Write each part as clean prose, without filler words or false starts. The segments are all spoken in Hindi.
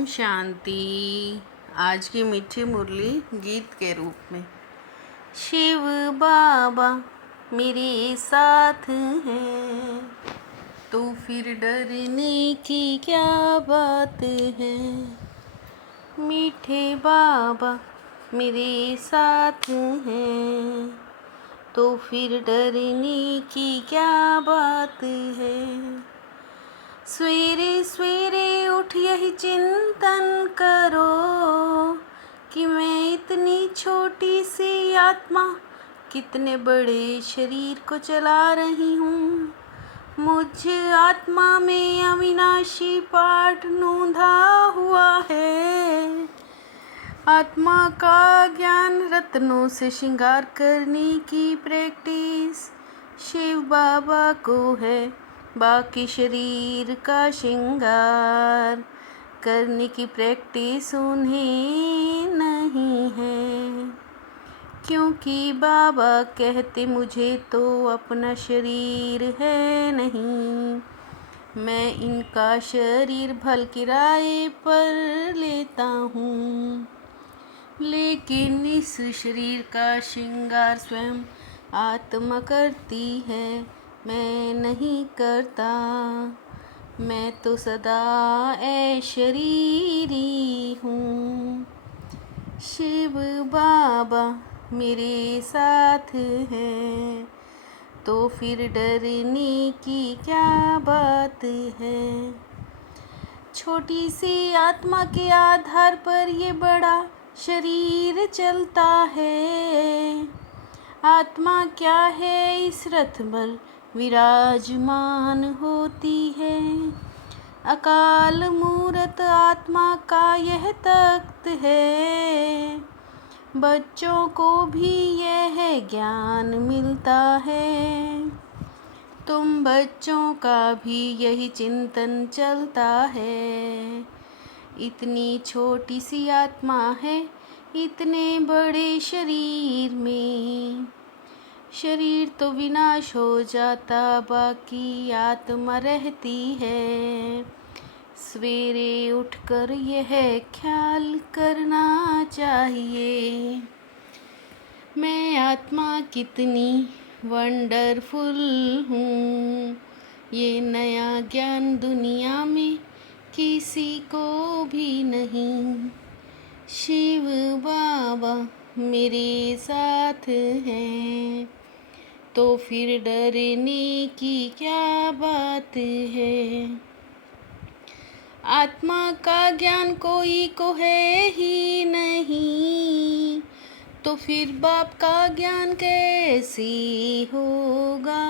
ओम शांति। आज की मीठी मुरली गीत के रूप में। शिव बाबा मेरे साथ हैं तो फिर डरने की क्या बात है। मीठे बाबा मेरे साथ हैं तो फिर डरने की क्या बात है। सवेरे सवेरे उठ यही चिंतन करो कि मैं इतनी छोटी सी आत्मा कितने बड़े शरीर को चला रही हूँ। मुझ आत्मा में अविनाशी पाठ नूंधा हुआ है। आत्मा का ज्ञान रत्नों से श्रृंगार करने की प्रैक्टिस शिव बाबा को है। बाकी शरीर का श्रृंगार करने की प्रैक्टिस उन्हें नहीं है, क्योंकि बाबा कहते मुझे तो अपना शरीर है नहीं। मैं इनका शरीर भल किराए पर लेता हूँ, लेकिन इस शरीर का श्रृंगार स्वयं आत्मा करती है, मैं नहीं करता। मैं तो सदा शरीरी हूँ। शिव बाबा मेरे साथ हैं तो फिर डरने की क्या बात है। छोटी सी आत्मा के आधार पर ये बड़ा शरीर चलता है। आत्मा क्या है इस रथ पर विराजमान होती है। अकाल मूरत आत्मा का यह तख्त है। बच्चों को भी यह ज्ञान मिलता है। तुम बच्चों का भी यही चिंतन चलता है। इतनी छोटी सी आत्मा है इतने बड़े शरीर में। शरीर तो विनाश हो जाता, बाकी आत्मा रहती है। सवेरे उठकर यह ख्याल करना चाहिए, मैं आत्मा कितनी वंडरफुल हूँ। ये नया ज्ञान दुनिया में किसी को भी नहीं। शिव बाबा मेरे साथ हैं तो फिर डरने की क्या बात है। आत्मा का ज्ञान कोई को है ही नहीं, तो फिर बाप का ज्ञान कैसे होगा।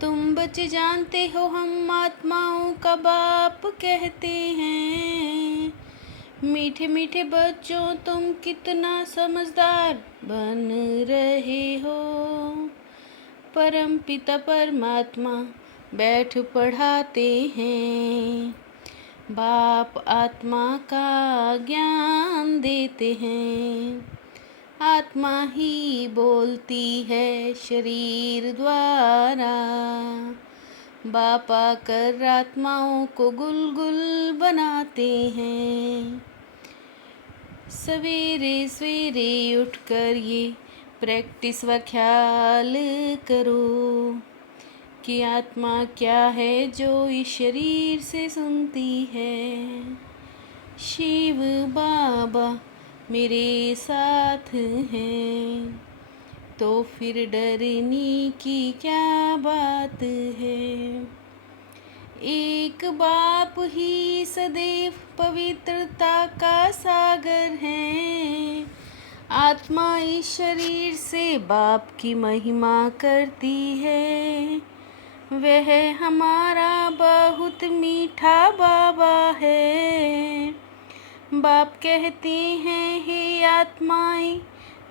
तुम बच्चे जानते हो हम आत्माओं का बाप कहते हैं। मीठे मीठे बच्चों तुम कितना समझदार बन रहे हो। परम पिता परमात्मा बैठ पढ़ाते हैं। बाप आत्मा का ज्ञान देते हैं। आत्मा ही बोलती है शरीर द्वारा। बाप आकर आत्माओं को गुलगुल बनाते हैं। सवेरे सवेरे उठकर ये प्रैक्टिस व ख्याल करो कि आत्मा क्या है जो इस शरीर से सुनती है। शिव बाबा मेरे साथ हैं तो फिर डरने की क्या बात है। एक बाप ही सदैव पवित्रता का सागर है। आत्मा इस शरीर से बाप की महिमा करती है। वह हमारा बहुत मीठा बाबा है। बाप कहते हैं हे आत्माएं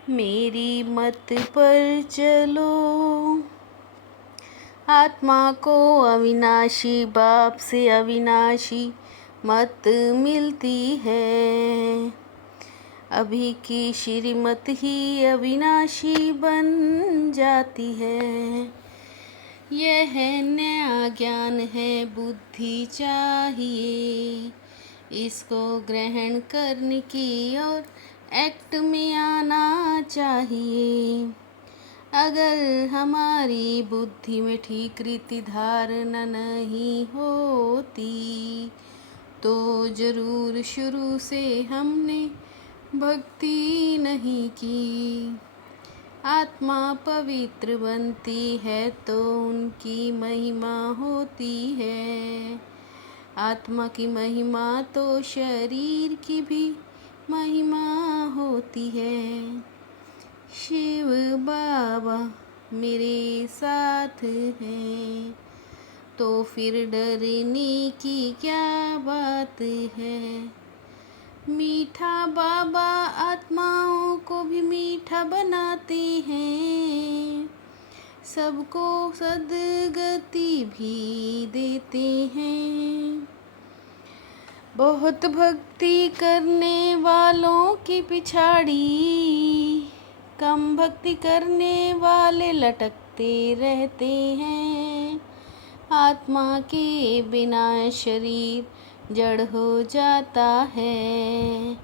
मेरी मत पर चलो। आत्मा को अविनाशी बाप से अविनाशी मत मिलती है। अभी की श्रीमत ही अविनाशी बन जाती है। यह नया ज्ञान है, बुद्धि चाहिए। इसको ग्रहण करने की और एक्ट में आना चाहिए। अगर हमारी बुद्धि में ठीक रीति धारणा नहीं होती तो जरूर शुरू से हमने भक्ति नहीं की। आत्मा पवित्र बनती है तो उनकी महिमा होती है। आत्मा की महिमा तो शरीर की भी महिमा होती है। शिव बाबा मेरे साथ हैं तो फिर डरने की क्या बात है। मीठा बाबा आत्माओं को भी मीठा बनाते हैं, सबको सद्गति भी देते हैं। बहुत भक्ति करने वालों की पिछाड़ी कम भक्ति करने वाले लटकते रहते हैं। आत्मा के बिना शरीर जड़ हो जाता है।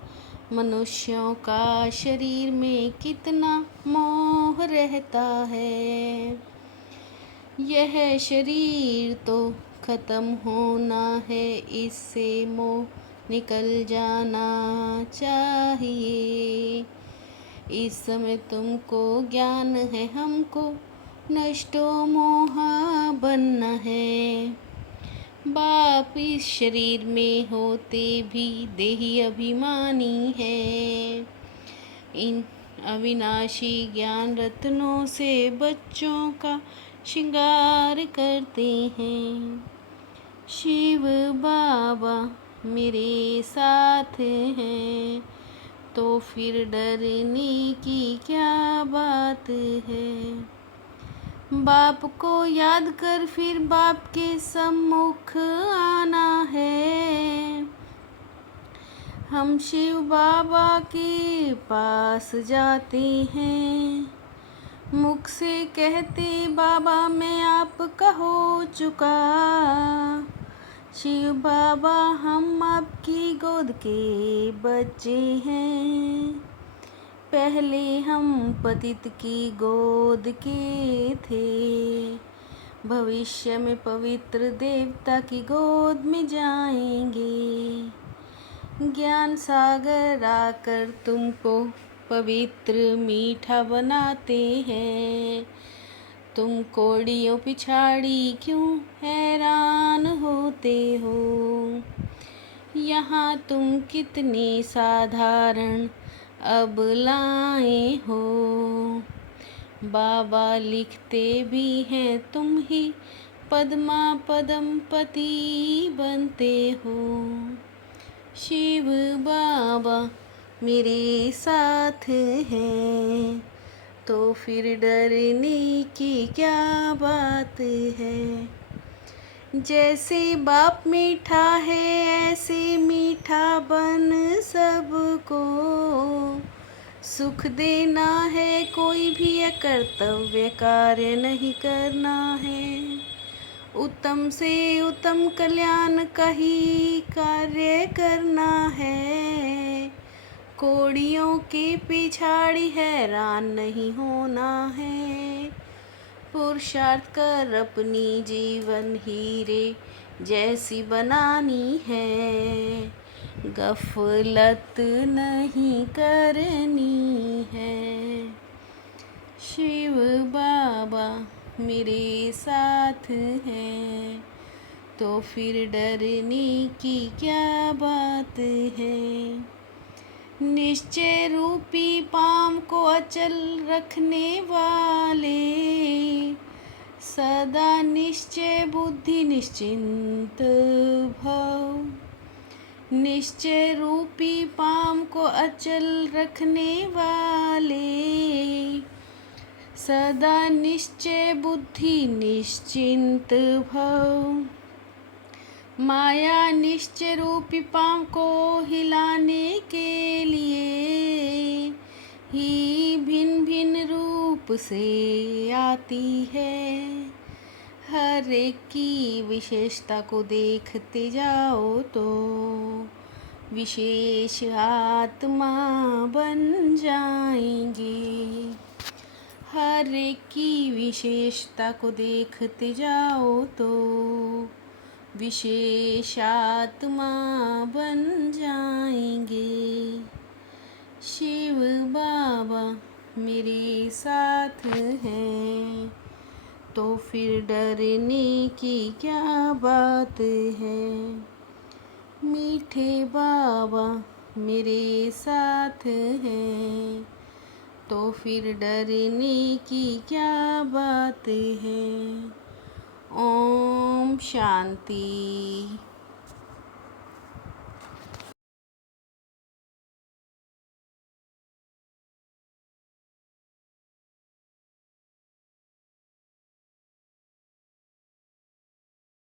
मनुष्यों का शरीर में कितना मोह रहता है। यह शरीर तो खत्म होना है, इससे मोह निकल जाना चाहिए। इस समय तुमको ज्ञान है, हमको नष्टो मोहा बनना है। बाप इस शरीर में होते भी देही अभिमानी है। इन अविनाशी ज्ञान रत्नों से बच्चों का श्रृंगार करते हैं। शिव बाबा मेरे साथ हैं तो फिर डरने की क्या बात है। बाप को याद कर फिर बाप के सम्मुख आना है। हम शिव बाबा के पास जाते हैं, मुख से कहते बाबा मैं आपका हो चुका। शिव बाबा हम आपकी गोद के बच्चे हैं। पहले हम पतित की गोद के थे, भविष्य में पवित्र देवता की गोद में जाएंगे। ज्ञान सागर आकर तुमको पवित्र मीठा बनाते हैं। तुम कोड़ियों पिछाड़ी क्यों हैरान होते हो। यहाँ तुम कितनी साधारण अब लाए हो। बाबा लिखते भी हैं तुम ही पद्मा पदम पति बनते हो। शिव बाबा मेरे साथ हैं तो फिर डरने की क्या बात है। जैसे बाप मीठा है ऐसे मीठा बन सबको सुख देना है। कोई भी अकर्तव्य कार्य नहीं करना है। उत्तम से उत्तम कल्याण का ही कार्य करना है। कोड़ियों के पिछाड़ी हैरान नहीं होना है। पुरुषार्थ कर अपनी जीवन हीरे जैसी बनानी है। गफलत नहीं करनी है। शिव बाबा मेरे साथ हैं तो फिर डरने की क्या बात है। निश्चय रूपी पाम को अचल रखने वाले सदा निश्चय बुद्धि निश्चिंत भव। निश्चय रूपी पाम को अचल रखने वाले सदा निश्चय बुद्धि निश्चिंत भव। माया निश्चय रूपी पाम को हिलाने के लिए ही भिन्न भिन्न रूप से आती है। हर एक की विशेषता को देखते जाओ तो विशेष आत्मा बन जाएंगे। हर एक की विशेषता को देखते जाओ तो विशेष आत्मा बन जाएंगे। शिव बाबा मेरे साथ हैं, तो फिर डरने की क्या बात है। मीठे बाबा मेरे साथ हैं, तो फिर डरने की क्या बात है। ओम शांति।